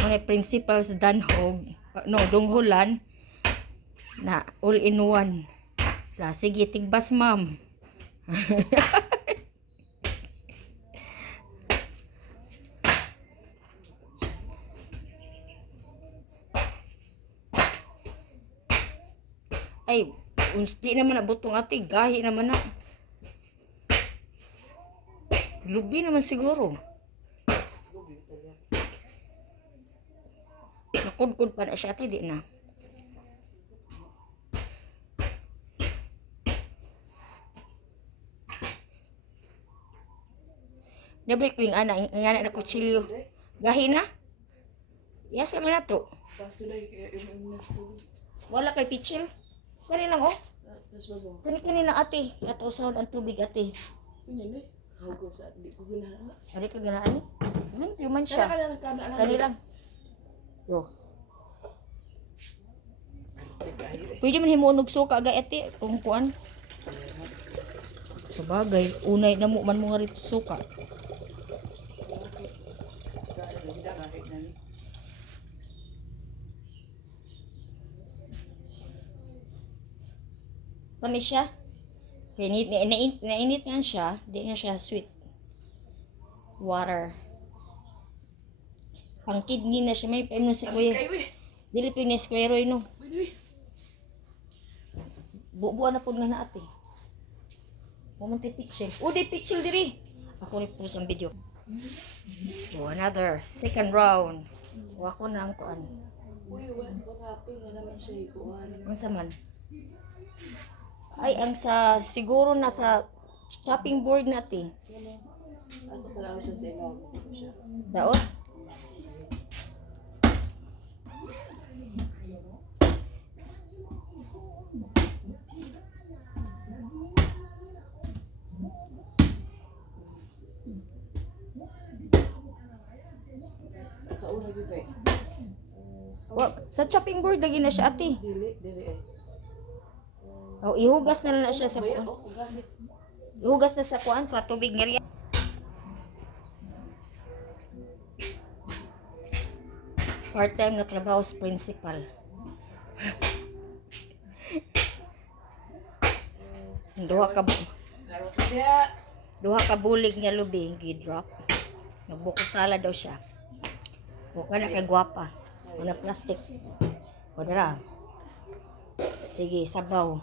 Mga principals danhog, no, dunghulan na all in one. La, sige, tigbas ma'am. Ay, di naman na butong ate, gahi naman na. Lubi naman siguro. Nakudkod pa na siya ate, di na. Nabalik ko yung anak na kutsilyo. Gahi na? Yes, naman na to. Wala kay pichil. Kani lang oh. Kani lang ate. Katusaw ang tubig ate. Ari ka ganaan ni? Limpyo man siya. Kani lang. Yo. Pwede man himunog suka agay ate kung kuan. Sabagay, unay na mo man mo nga rito suka. Tamis siya. Nainit nga siya. Di na siya sweet. Water. Pang kidney na siya. May paimno si kuya. Dili pinis kuya Roy no. Bubuan na po nga na ate. Pumunti pitchil. O di pitchil diri. Ako rin po sa video. So another. Second round. O ako na ang kuan. Uy, what's happening? Nga naman siya ikuan. Ang saman. Ay, ang sa, siguro nasa chopping board natin. Ato talaga siya sa ilaw. Daot? Sa una yun kay. Sa chopping board lagi na siya ate. Dili ay. Oh, ihugas na lang na siya sa kuan. Ugasit. Ihugas na sa kuan sa tubig nga riyan. Part-time na trabaho sa principal. Duha ka bulig niya lubi, gi-drop. Nagbukosala daw siya. Buka na kay gwapa. Una plastic. O dara. Sige, sabaw.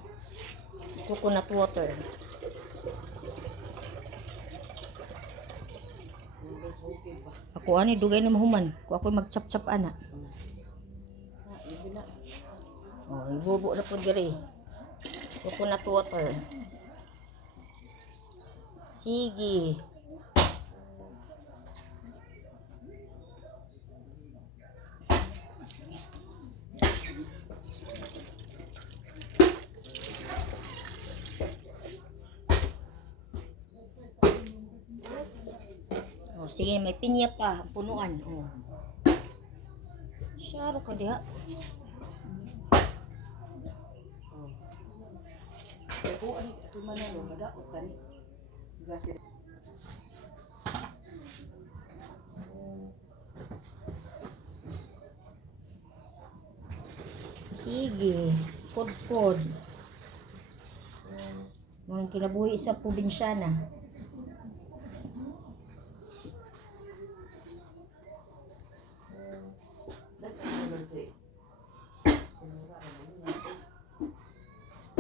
Coconut water. Ako ani dugay na mahuman. Ko ako mag-chop-chop ana. Oh, ibubo na pud diri. Coconut water. Sige. Oh, sige, may pinya pa, punuan. Oh. Syaro ka diha. Ko ani ato man na madaot tani. Ugasit. Sige, pod-pod. Mga kinabuhi sa probinsyana.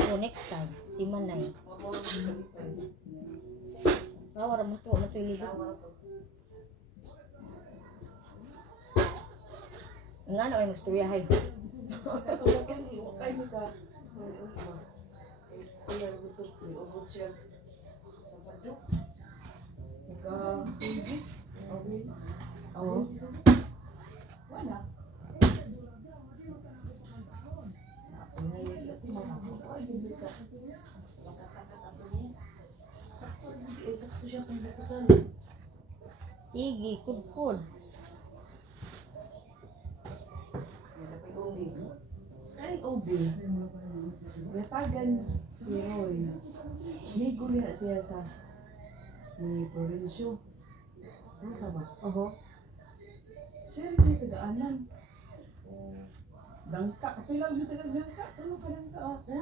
So next time, si Manay. Kawara mo to, ano to yung libo? Nga na, ay masturyahay. Oo. Sige, kudkod. Kain obi. Gatagan si Roy. Migo niya siya sa ni Provinsyo. Ano sa ba? Sir, hindi taga-anan. Dangka. Kapilang hindi taga-dangka. Ano ka dangka ako?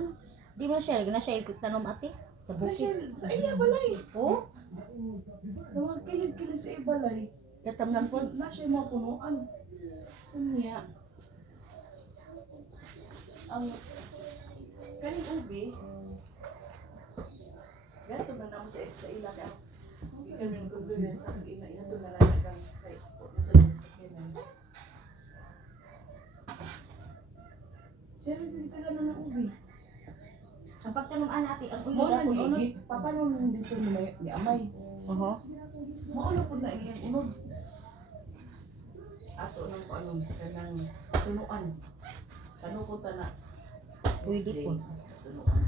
Di ba siya, na siya tanom ate? Sa Sir, bukid. sa iya balay. Oh, Sa mga kilid-kilid sa ibalay. katamnan po. Na siya mapunuan. Kanya. Ang kaning ubi, gato na namo sa ila ka. Ikan rin ko doon sa ina ito na lang kang kay sa sakyanan. Sir, hindi taga na ng ubi. Ang pagtanom ate, ang Mo ulo na ako unod. ni papanon dito ni amay. Oho. Maulo po na iyang unod. Ato nang ano kanang tunuan. Kano ko ta na. Pwede po. Tunuan.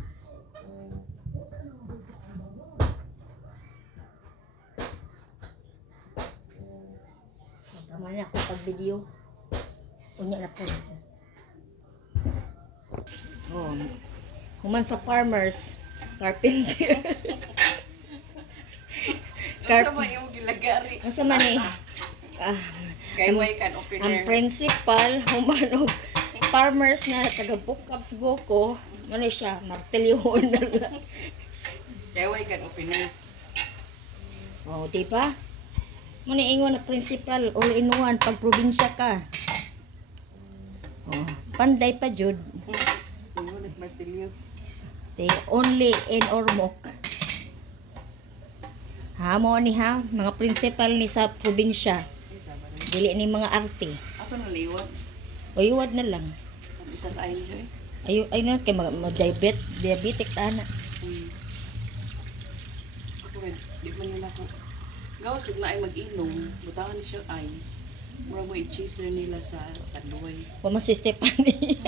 Tama na ako pag video. Unya na po. Oh. Human sa farmers, carpenter. Sama yung gilagari. Asa man eh? Ah, Kay way kan ang opener. principal, human og farmers na taga-bukap sa buko, ano siya, martilyohon na lang. Kay way kan opener. Oh, di ba? Muna ingon na principal, all in one, pag probinsya ka. Oh, panday pa jud. Ngunit martilyo. Say, only in Ormoc. Ha, mo ni ha, mga principal ni sa probinsya. Dili ni mga arte. Ako na liwat. O iwad na lang. Ang isa tayo siya eh. Ay na kay diabetic ta na. Ako rin, di man nila ko. Gawasig na ay mag-inom, butangan ni siya ice. Mura mo i-chaser nila sa kanduay. Wa man si Stephanie.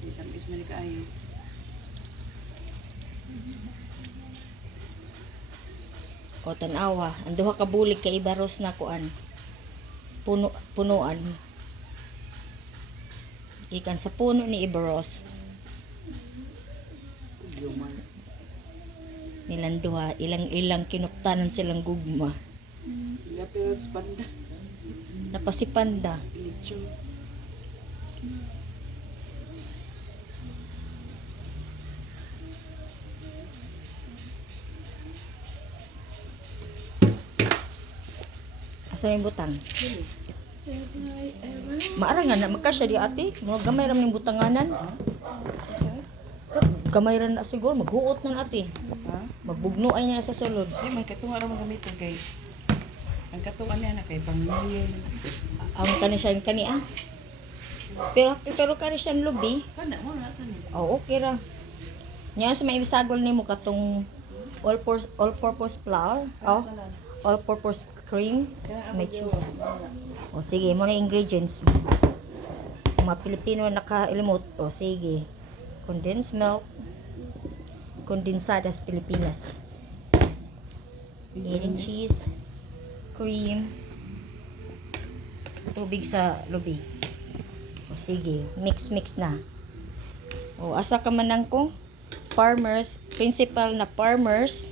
Hindi tamis man kaayo. O tanawa, ang duha ka bulig kay ibaros na kuan. Punuan. Ikan sa puno ni Ibaros. Yuman. Nilang duha, ilang kinuptanan silang gugma. Ila pero sa banda. Napasipanda. Ilitsyo. Asa may butang? Maara nga na magkasya di ate. Mga gamay ram ning butanganan. Gamay ra na siguro maghuot na ate. Ha? Magbugno ay na sa sulod. Di man katunga ra magamiton kay ang katunga niya na kay pangmilyon. Ang kani siya yung kani ah. Pero kani siya lubi. Kana mo na tani. Oh, okay ra. Nya sa may isagol nimo katong all-purpose flour. Oh, all-purpose cream. May cheese. O sige, mo na ingredients. Mga Pilipino nakailimot. O sige. Condensed milk. Kondensadas Pilipinas. Eating cheese. Cream. Tubig sa lubi. O sige, mix na. O asa ka man nang ko? Farmers, principal na farmers.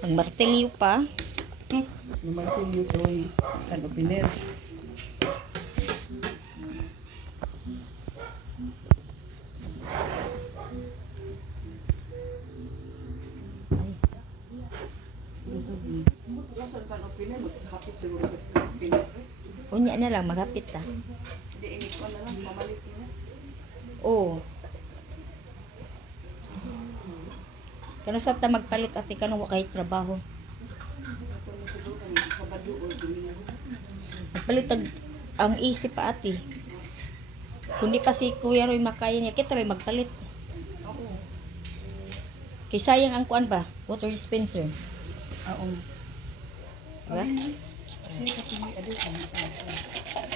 Ang martilyo pa. Lumating yung soy kan opiner. Lasan kan opiner magkakapit siguro kan opiner. Unya na lang, magapit ta. Hindi ini ko na lang pamalit niya. Oo. Kano sa ta magpalit ati kanang wa kay trabaho. Ako na siguro kan sabado o domingo. Magpalit ang isip pa ati. Kundi pa si Kuya Roy makaya niya, kita may magpalit. Oo. Kay sayang ang kuan ba? Water dispenser. Oo. Diba? Kasi kapili ado kami sa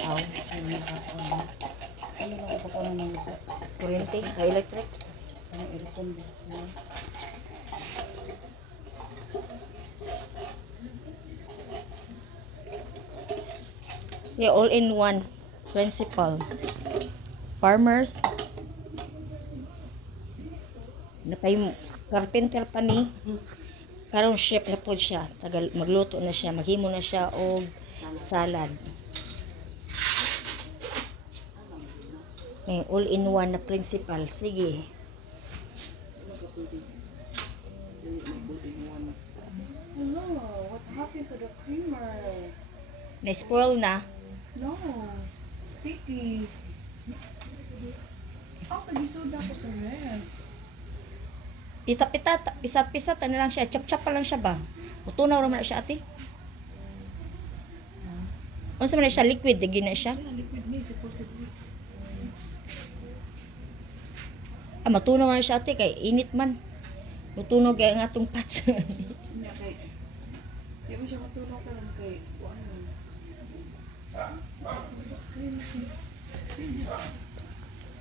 Aw, ano lang ko pa ng isa. kuryente, electric. Ang aircon ba? Yeah, all in one principal. Farmers. Napay carpenter pa ni. Karon chef na po siya. Tagal magluto na siya, maghimo na siya og salad. All in one na principal. Sige. Hello, what happened to the creamer? Na-spoil na. No, sticky. Nagisuda ko sa ref. Pita-pita, pisat-pisat na lang siya. Chop-chop pa lang siya ba? Utunaw naman na siya ate. Unsa man na siya liquid, digi na siya. Liquid ni, supposedly. Matunaw na siya ate kay init man. Mutunog kay ang atong pots. Niya kay, di mo siya matulog ka lang kay, ano. Screen si.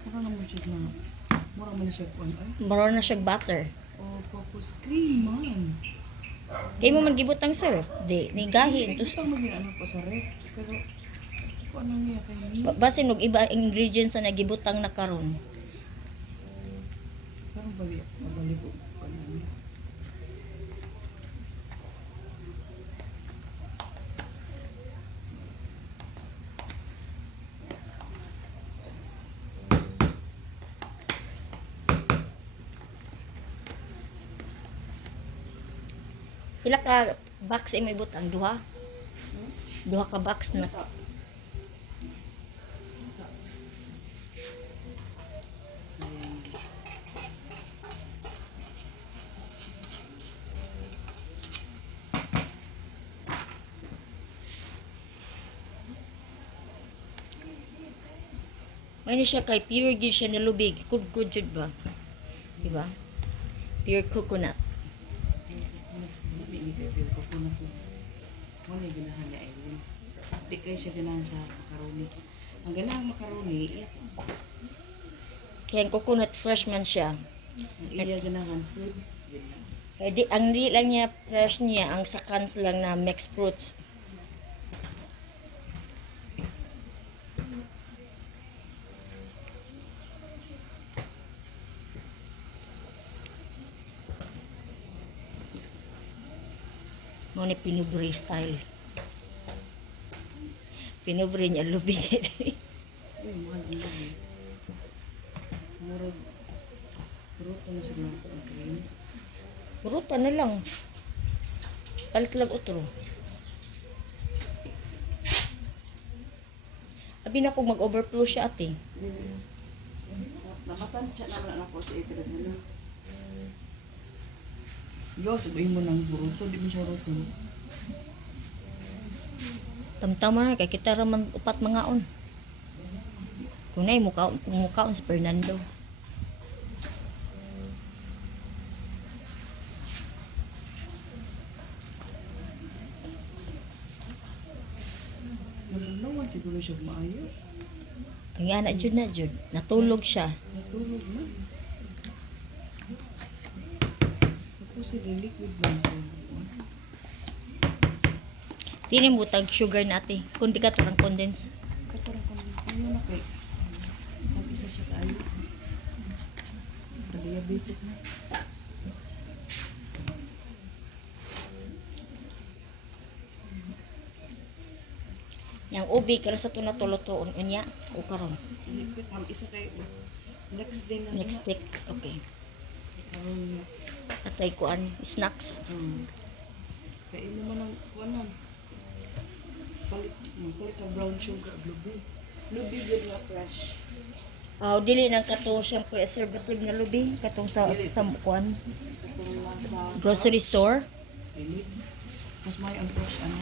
Mura naman siya na, mura man siya kuan ay. Maro na siya butter. Oh, focus screen man. Kay mo man gibutang sir. Di, ni gahin. Gusto mo din ano po sa ref, pero, kung ano niya kay ni. Basin og iba ang ingredients na nagibutang na karon. Parang mabalik ko. Ano niya. Pila ka box ay may butang? Duha? Duha ka box na. Sayang. May ni siya kay pure gyud siya nilubig. Good jud ba? Diba? Pure coconut. Wala yung ganahan ni Aileen. Di kayo siya ganahan sa macaroni. Ang ganahang macaroni, Kaya ang coconut fresh man siya. ang iya ganahan food. Yun lang. Kaya di, ang di lang niya fresh niya, ang sakans lang na mixed fruits. Mo ni pinubri style. Pinubri niya lubi. Uy, mahal ang labi. Murag, puro na siguro ko ang cream. Ruta na lang. Palit lang utro. Abi na kung mag-overflow siya ate. Namatansya naman ako sa ipirad nila. Yo, sabihin mo ng buruto, di mo siya ruto. Tamtama na kay kita raman upat mangaon. Kunay mukaon si Fernando. Nagulawan siguro siya maayo. Ang anak jud na jud, natulog siya. Natulog na. Tapos sila liquid lang siya. Dili mo butang sugar na ate. Kundi ka turang condense. Katarang kung ano na kay. Nag-isa siya kaayo. Diabetic na. Yang ubi kaya sa tunatulotoon unya o karon. Liquid. Ang isa kay next day na. Next stick. Okay. Karon Atay kuan snacks. kaya ino man ang kuanan. Palit na brown sugar. Blueberry. Blueberry good na fresh. Dili nang kato siyang preservative na lubi katong sa kuan Itong nasa grocery store. Dili. Mas may ang fresh ano.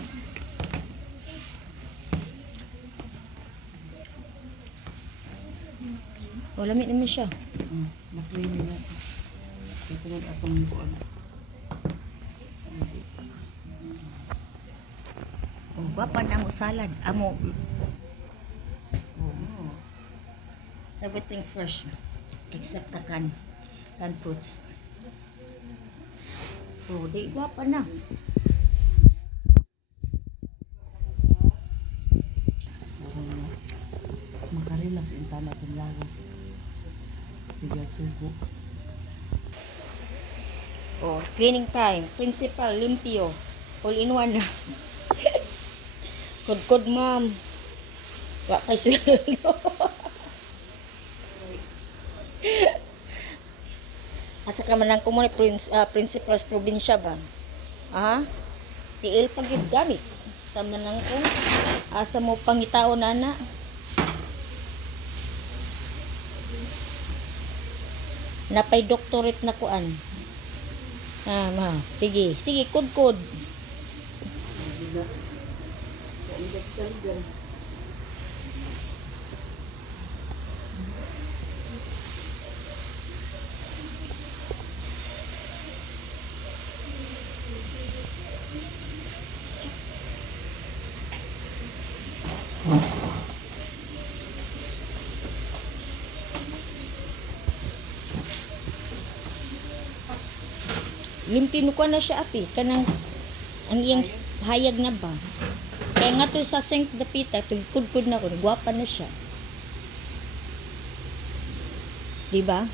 Lamig naman siya. Na-creamy na. Ito lang atong kuan. Gwapa na mo salad. Amo Oo. everything fresh except the canned fruits. Di gwapa na. Makarelax in tana itong lagos. Sige, subo. Oh, cleaning time. Principal, limpio. All in one na. Kod ma'am. Wa kay sweldo. Asa ka man ang kumuni principals probinsya ba? Ha? PL pag yun gamit. Sa manang kung asa mo pangitao nana. Napay doctorate na kuan. Ma. Sige, sige, kod. Limpino ko na siya api. Kanang ang iyang hayag na ba? Kaya nga to sa sink dapita, tugkod na ko, gwapa na siya. Diba?